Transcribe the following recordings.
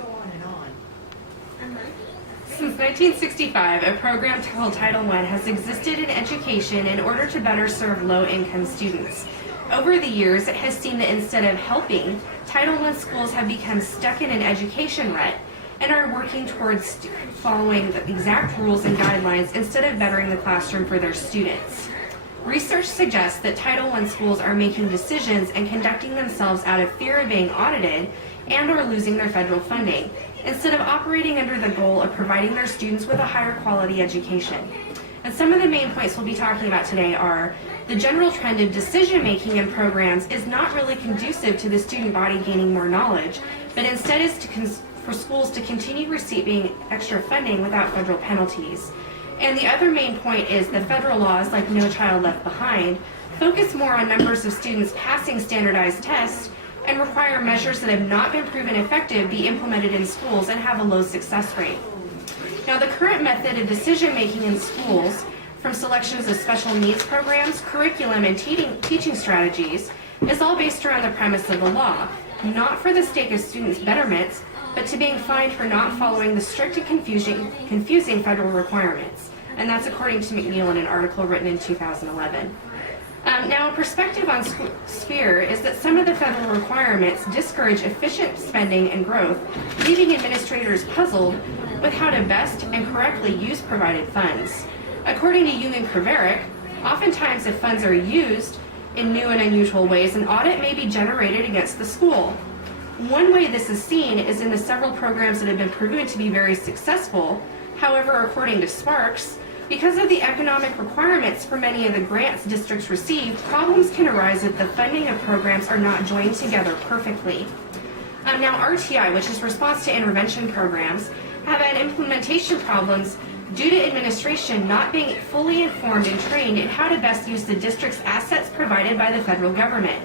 go on and on. Since 1965, a program called Title I has existed in education in order to better serve low-income students. Over the years, it has seen that instead of helping, Title I schools have become stuck in an education rut and are working towards following the exact rules and guidelines instead of bettering the classroom for their students. Research suggests that Title I schools are making decisions and conducting themselves out of fear of being audited and or losing their federal funding, instead of operating under the goal of providing their students with a higher quality education. And some of the main points we'll be talking about today are the general trend of decision-making in programs is not really conducive to the student body gaining more knowledge, but instead is for schools to continue receiving extra funding without federal penalties. And the other main point is the federal laws, like No Child Left Behind, focus more on numbers of students passing standardized tests and require measures that have not been proven effective be implemented in schools and have a low success rate. Now, the current method of decision-making in schools, from selections of special needs programs, curriculum, and teaching strategies, is all based around the premise of the law, not for the sake of students' betterments, but to being fined for not following the strict and confusing federal requirements. And that's according to McNeil in an article written in 2011. Now, a perspective on SPHERE is that some of the federal requirements discourage efficient spending and growth, leaving administrators puzzled with how to best and correctly use provided funds. According to Jung and Kriveric, oftentimes if funds are used in new and unusual ways, an audit may be generated against the school. One way this is seen is in the several programs that have been proven to be very successful. However, according to Sparks, because of the economic requirements for many of the grants districts receive, problems can arise if the funding of programs are not joined together perfectly. Now, RTI, which is Response to Intervention Programs, have had implementation problems due to administration not being fully informed and trained in how to best use the district's assets provided by the federal government.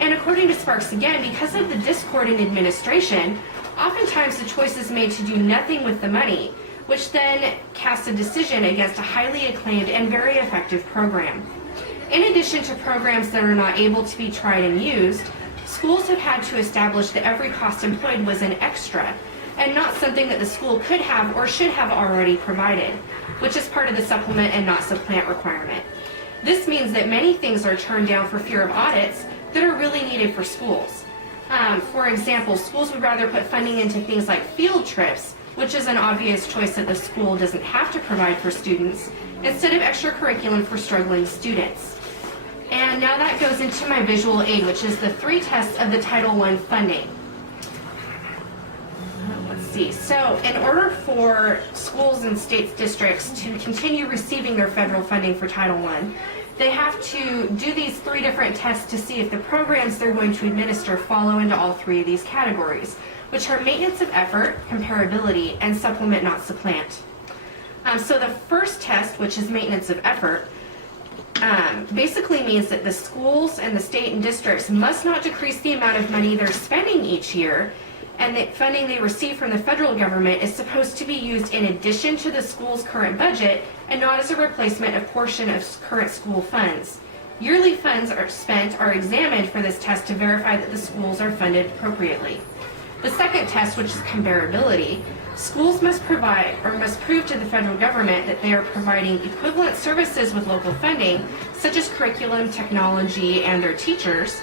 And according to Sparks again, because of the discord in administration, oftentimes the choice is made to do nothing with the money, which then casts a decision against a highly acclaimed and very effective program. In addition to programs that are not able to be tried and used, schools have had to establish that every cost employed was an extra, and not something that the school could have or should have already provided, which is part of the supplement and not supplant requirement. This means that many things are turned down for fear of audits that are really needed for schools. For example, schools would rather put funding into things like field trips, which is an obvious choice that the school doesn't have to provide for students, instead of extra curriculum for struggling students. And now that goes into my visual aid, which is the 3 tests of the Title I funding. Let's see. So in order for schools and states districts to continue receiving their federal funding for Title I, they have to do these 3 different tests to see if the programs they're going to administer follow into all 3 of these categories, which are maintenance of effort, comparability, and supplement not supplant. So the first test, which is maintenance of effort, basically means that the schools and the state and districts must not decrease the amount of money they're spending each year, and the funding they receive from the federal government is supposed to be used in addition to the school's current budget and not as a replacement of portion of current school funds. Yearly funds are examined for this test to verify that the schools are funded appropriately. The second test, which is comparability, schools must provide or must prove to the federal government that they are providing equivalent services with local funding, such as curriculum, technology, and their teachers,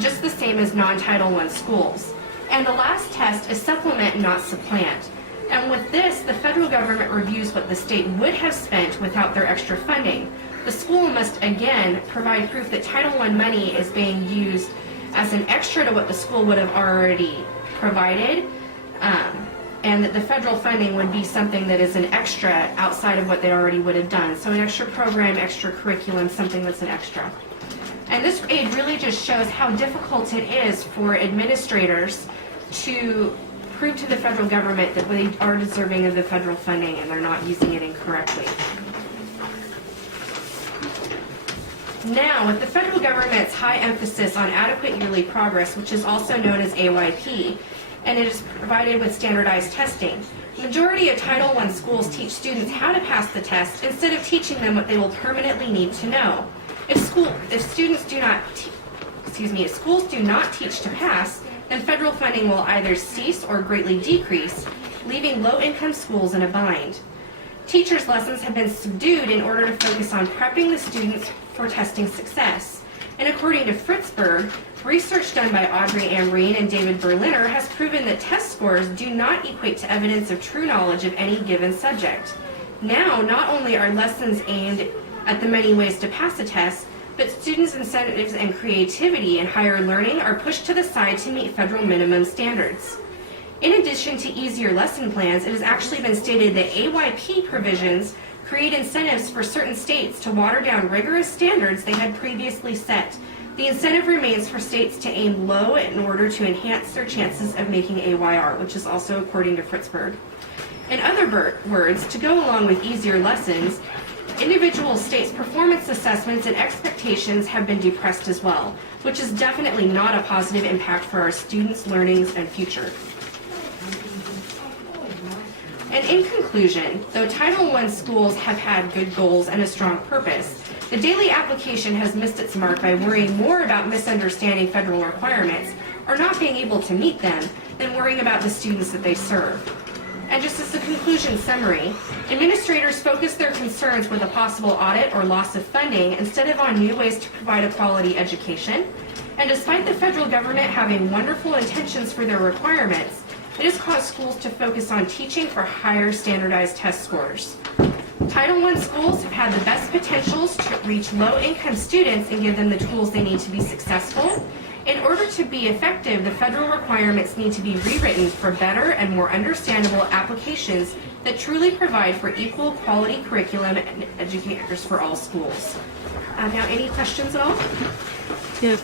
just the same as non-Title I schools. And the last test is supplement, not supplant. And with this, the federal government reviews what the state would have spent without their extra funding. The school must again provide proof that Title I money is being used as an extra to what the school would have already provided, and that the federal funding would be something that is an extra outside of what they already would have done. So an extra program, extra curriculum, something that's an extra. And this aid really just shows how difficult it is for administrators to prove to the federal government that they are deserving of the federal funding and they're not using it incorrectly. Now, with the federal government's high emphasis on adequate yearly progress, which is also known as AYP, and it is provided with standardized testing, the majority of Title I schools teach students how to pass the test instead of teaching them what they will permanently need to know. If schools do not teach to pass, then then federal funding will either cease or greatly decrease, leaving low-income schools in a bind. Teachers' lessons have been subdued in order to focus on prepping the students for testing success. And according to Fritzberg, research done by Audrey Ambreen and David Berliner has proven that test scores do not equate to evidence of true knowledge of any given subject. Now, not only are lessons aimed at the many ways to pass a test, but students' incentives and creativity in higher learning are pushed to the side to meet federal minimum standards. In addition to easier lesson plans, it has actually been stated that AYP provisions create incentives for certain states to water down rigorous standards they had previously set. The incentive remains for states to aim low in order to enhance their chances of making AYR, which is also according to Fritzberg. In other words, to go along with easier lessons, individual states' performance assessments and expectations have been depressed as well, which is definitely not a positive impact for our students' learnings and future. And in conclusion, though Title I schools have had good goals and a strong purpose, the daily application has missed its mark by worrying more about misunderstanding federal requirements or not being able to meet them than worrying about the students that they serve. And just as a conclusion summary, administrators focus their concerns with a possible audit or loss of funding instead of on new ways to provide a quality education. And despite the federal government having wonderful intentions for their requirements, it has caused schools to focus on teaching for higher standardized test scores. Title I schools have had the best potentials to reach low-income students and give them the tools they need to be successful. In order to be effective, the federal requirements need to be rewritten for better and more understandable applications that truly provide for equal quality curriculum and educators for all schools. Now, any questions at all? Yeah.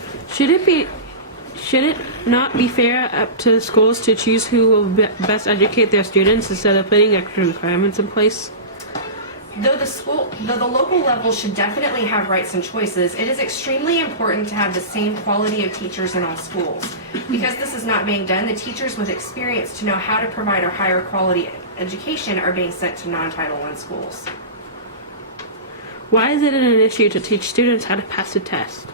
Should it not be fair up to the schools to choose who will best educate their students instead of putting extra requirements in place? Though the local level should definitely have rights and choices, it is extremely important to have the same quality of teachers in all schools. Because this is not being done, the teachers with experience to know how to provide a higher quality education are being sent to non-Title I schools. Why is it an issue to teach students how to pass a test?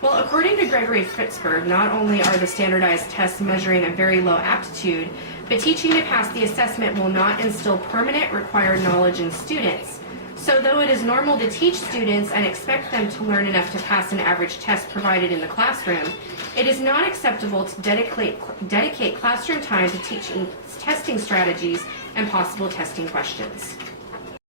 Well, according to Gregory Fritzberg, not only are the standardized tests measuring a very low aptitude, but teaching to pass the assessment will not instill permanent required knowledge in students. So though it is normal to teach students and expect them to learn enough to pass an average test provided in the classroom, it is not acceptable to dedicate classroom time to teaching testing strategies and possible testing questions.